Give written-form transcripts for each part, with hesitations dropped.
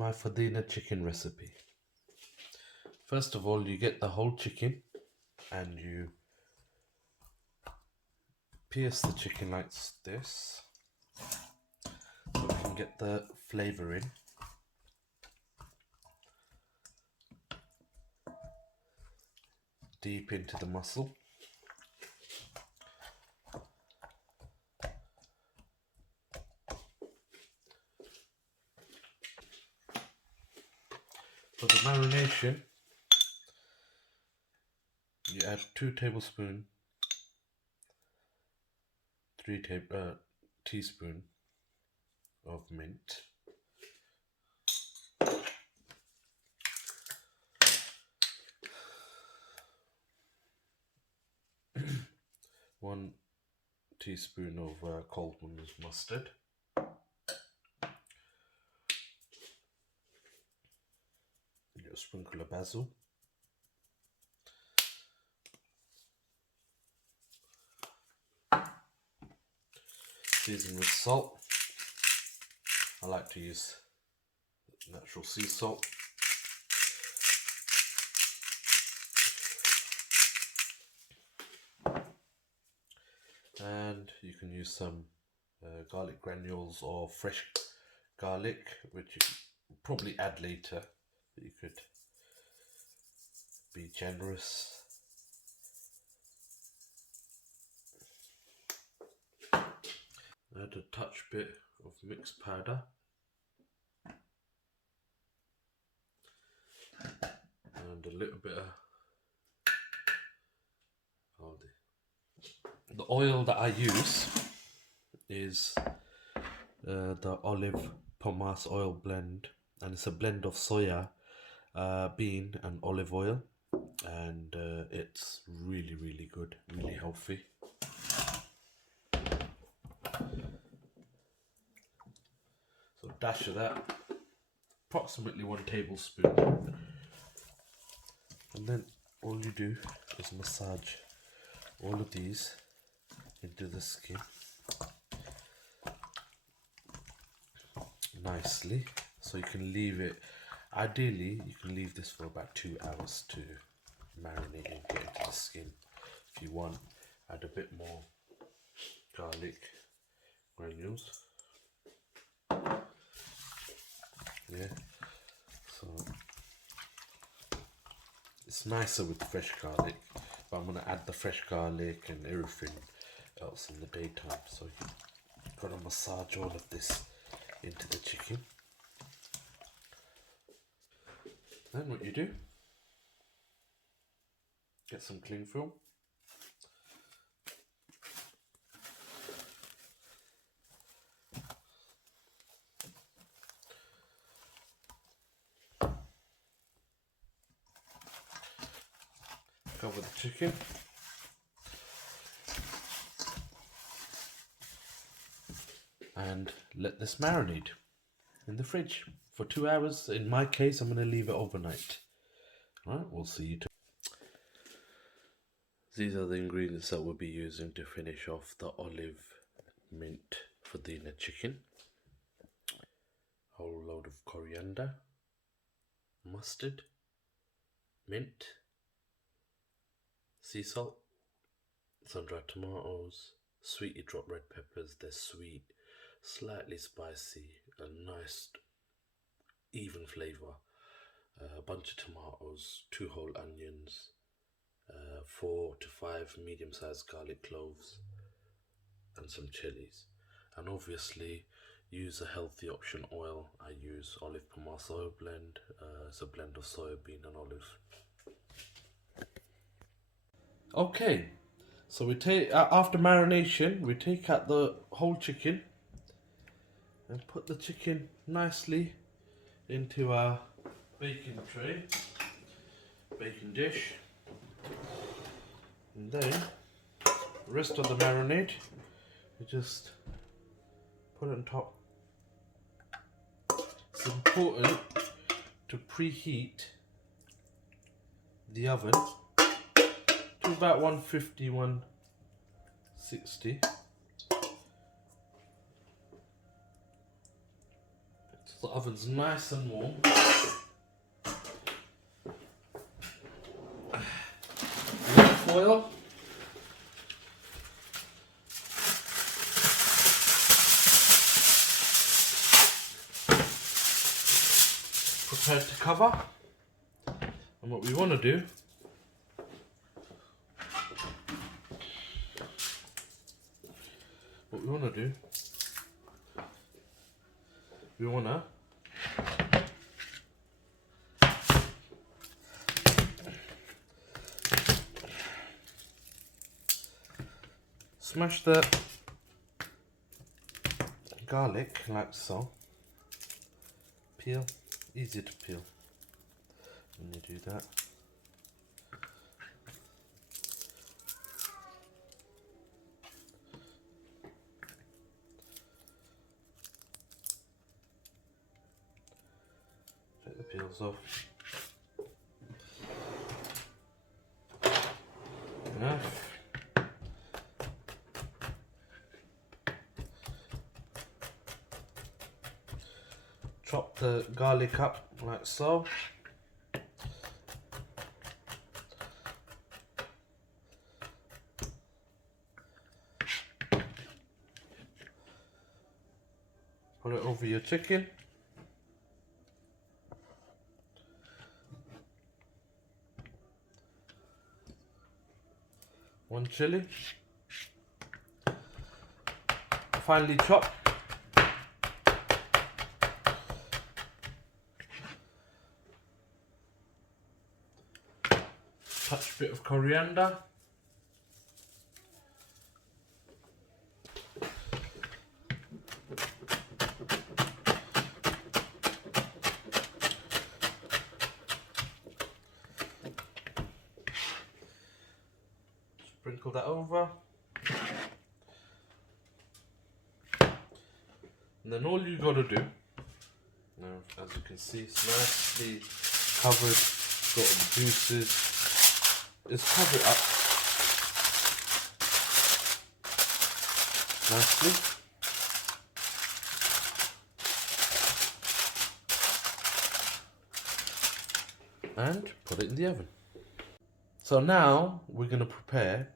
my Fodina chicken recipe. First of all, you get the whole chicken and you pierce the chicken like this so we can get the flavour in. Deep into the muscle. For the marination, you add 2 tablespoons, 3 teaspoons of mint, 1 teaspoon of Coleman's mustard, a sprinkle of basil, season with salt. I like to use natural sea salt. And you can use some garlic granules or fresh garlic, which you can probably add later, but you could be generous. Add a touch bit of mixed powder and a little bit of haldi. The oil that I use is the olive pomace oil blend, and it's a blend of soya, bean and olive oil, and it's really good, really healthy. So a dash of that, approximately 1 tablespoon, and then all you do is massage all of these into the skin nicely. So you can leave it, ideally you can leave this for about 2 hours to marinate and get into the skin. If you want, add a bit more garlic granules. Yeah, so it's nicer with the fresh garlic, but I'm gonna add the fresh garlic and everything else in the daytime. So you've got to massage all of this into the chicken. Then what you do, get some cling film, cover the chicken, and let this marinate in the fridge for 2 hours. In my case, I'm going to leave it overnight. Alright, we'll see you tomorrow. These are the ingredients that we'll be using to finish off the olive mint Fodina chicken. Whole load of coriander, mustard, mint, sea salt, sun-dried tomatoes, sweetly dropped red peppers. They're sweet, slightly spicy, a nice even flavour. A bunch of tomatoes, 2 whole onions, 4 to 5 medium-sized garlic cloves, and some chilies. And obviously use a healthy option oil. I use olive pomace oil blend. It's a blend of soya bean and olive. Okay, so we take after marination, we take out the whole chicken and put the chicken nicely into our baking tray, baking dish, and then the rest of the marinade we just put it on top. It's important to preheat the oven to about 150, 160. The oven's nice and warm. Foil. Prepared to cover. And what we want to do, we want to smash the garlic like so. Peel, easy to peel when you do that. Take the peels off. Enough. Chop the garlic up like so. Put it over your chicken. One chili. Finely chopped. Touch bit of coriander. Sprinkle that over. And then all you gotta do, now as you can see, it's nicely covered, got all the juices, is cover it up nicely. And put it in the oven. So now we're going to prepare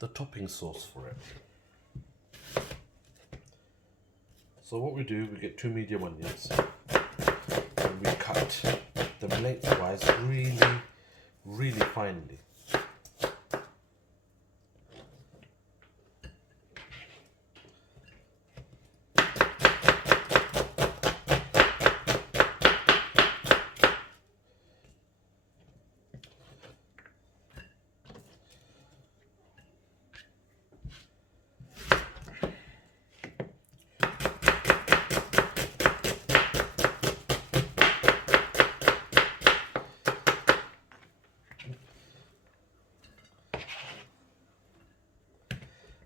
the topping sauce for it. So what we do, we get 2 medium onions and we cut them lengthwise really finely.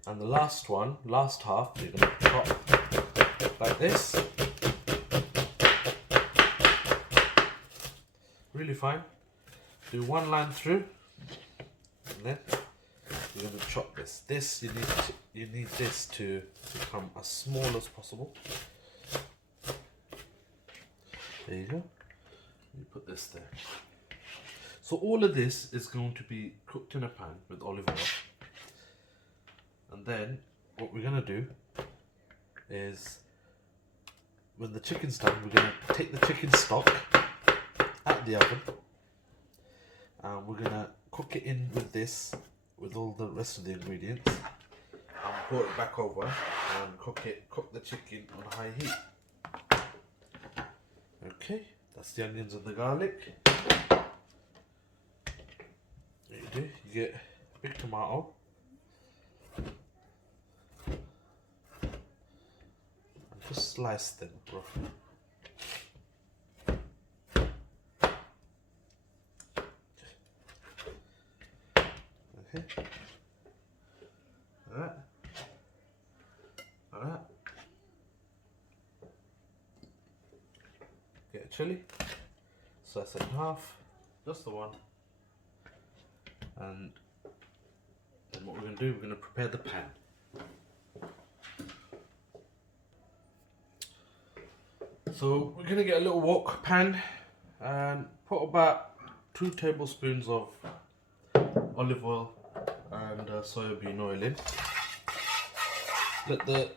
And the last half, you're going to chop like this. Really fine. Do one line through, and then you're going to chop this. You need this to become as small as possible. There you go. You put this there. So all of this is going to be cooked in a pan with olive oil. And then what we're going to do is, when the chicken's done, we're going to take the chicken stock out of the oven and we're going to cook it in with this, with all the rest of the ingredients, and pour it back over and cook the chicken on high heat. Okay, that's the onions and the garlic. What you do, you get a big tomato. Just slice them roughly. Okay. Alright. Alright. Get a chili. Slice it in half. Just the one. And then what we're going to do, we're going to prepare the pan. So we're gonna get a little wok pan and put about 2 tablespoons of olive oil and soya bean oil in. Let the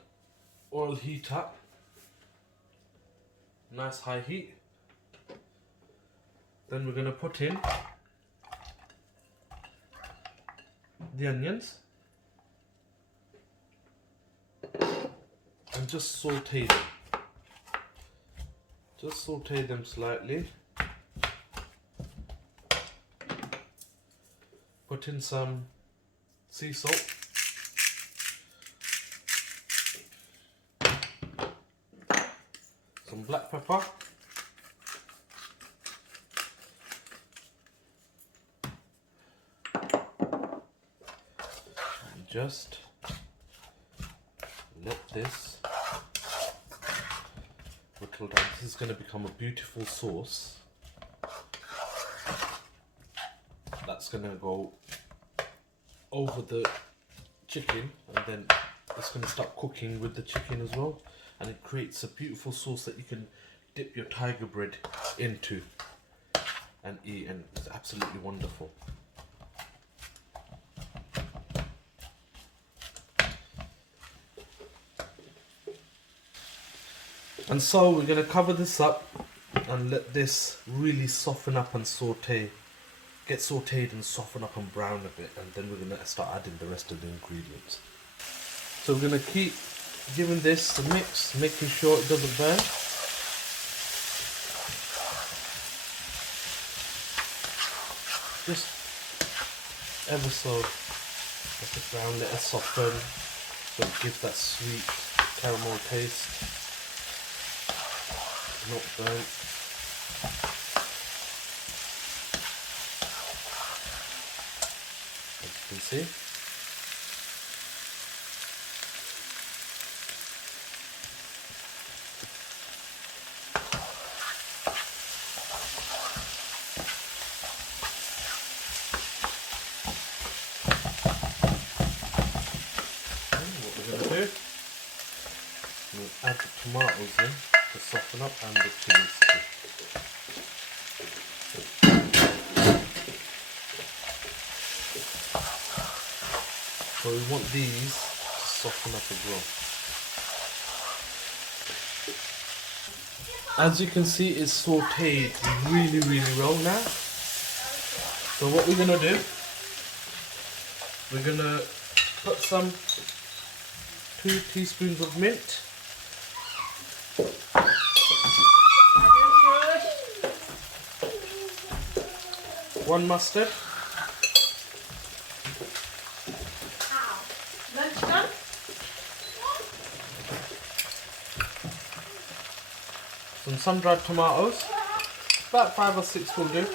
oil heat up, nice high heat. Then we're gonna put in the onions and just saute them. Just saute them slightly. Put in some sea salt. Some black pepper. And just let this whittle down. This is going to become a beautiful sauce that's going to go over the chicken, and then it's going to start cooking with the chicken as well, and it creates a beautiful sauce that you can dip your tiger bread into and eat, and it's absolutely wonderful. And so we're going to cover this up and let this really soften up and get sauteed and soften up and brown a bit, and then we're going to start adding the rest of the ingredients. So we're going to keep giving this a mix, making sure it doesn't burn. Just ever so, let it brown, let it soften, so it gives that sweet caramel taste. Not burnt. As you can see. What we're going to do, we'll add the tomatoes in to soften up, and the chilies too. So we want these to soften up as well. As you can see, it's sauteed really well now. So what we're gonna do, we're gonna put some 2 teaspoons of mint. One mustard. Lunch done? Some sun-dried tomatoes. About 5 or 6 will do.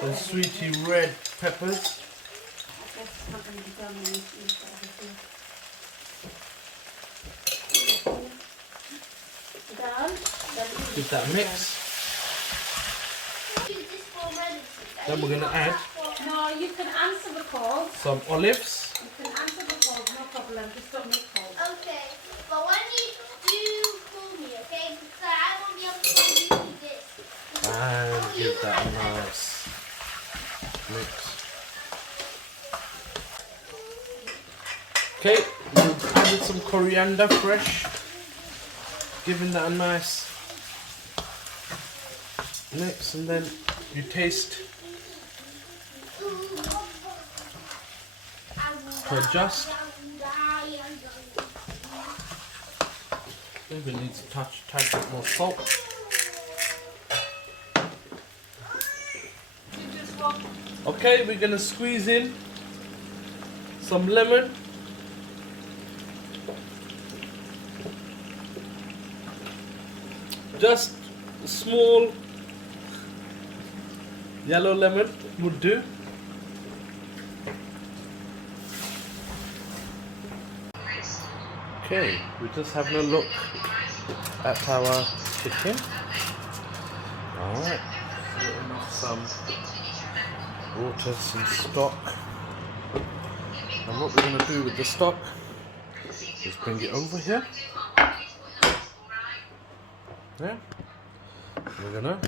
Some sweety red peppers. Give that a mix. Then we're going to add No, you can answer the calls. some olives. You can answer the calls, no problem. Just don't make calls. Okay, but when you call me, okay? Because I won't be able to call you this. And give that a nice mix. Okay, we've added some coriander fresh, giving that a nice mix, and then you taste to adjust. Maybe needs a tad bit more salt. Okay, we're gonna squeeze in some lemon. Just a small yellow lemon would do. Okay, we're just having a look at our chicken. Alright, some water, some stock. And what we're going to do with the stock is bring it over here. Yeah. We're going to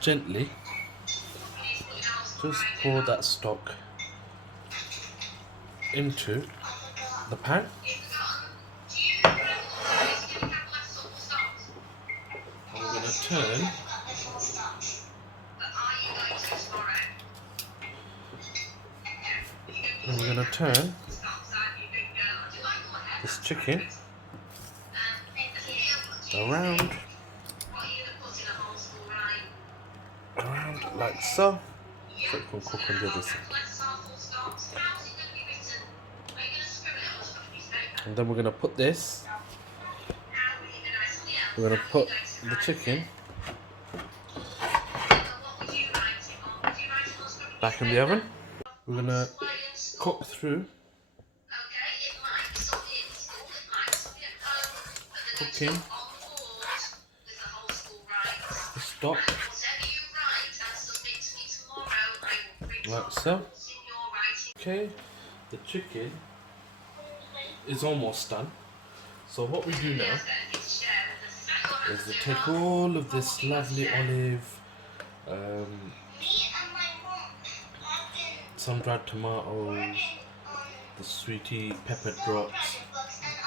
gently just pour that stock into the pan. And we're going to turn this chicken around like so. So it can cook on the other side. And then we're going to put this, we're going to put the chicken back in the oven. We're going to cook through, cooking the stock like so. Okay, the chicken is almost done. So what we do now is to take all of this lovely olive, sun-dried tomatoes, the sweetie pepper drops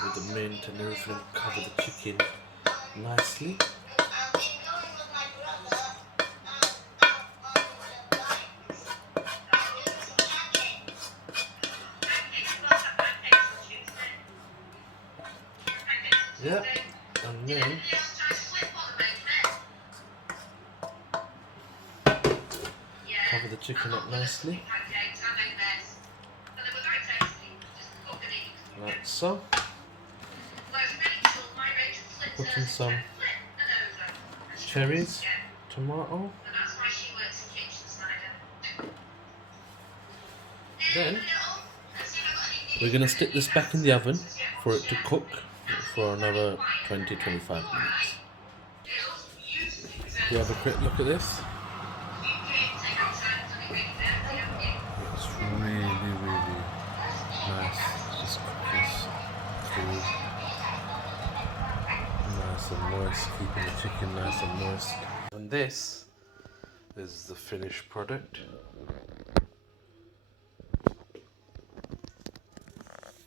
with the mint and everything, cover the chicken nicely. Yeah, and then cover the chicken up nicely, like so. Put in some cherries, tomato. Then we're going to stick this back in the oven for it to cook for another 20-25 minutes. You have a quick look at this. It's really nice. Just cook this through. Nice and moist, keeping the chicken nice and moist. And this is the finished product.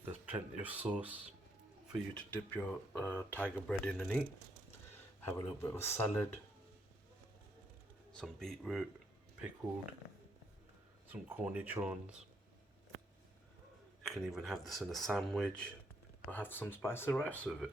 There's plenty of sauce for you to dip your tiger bread in and eat. Have a little bit of a salad, some beetroot pickled, some cornichons. You can even have this in a sandwich or have some spicy rice with it.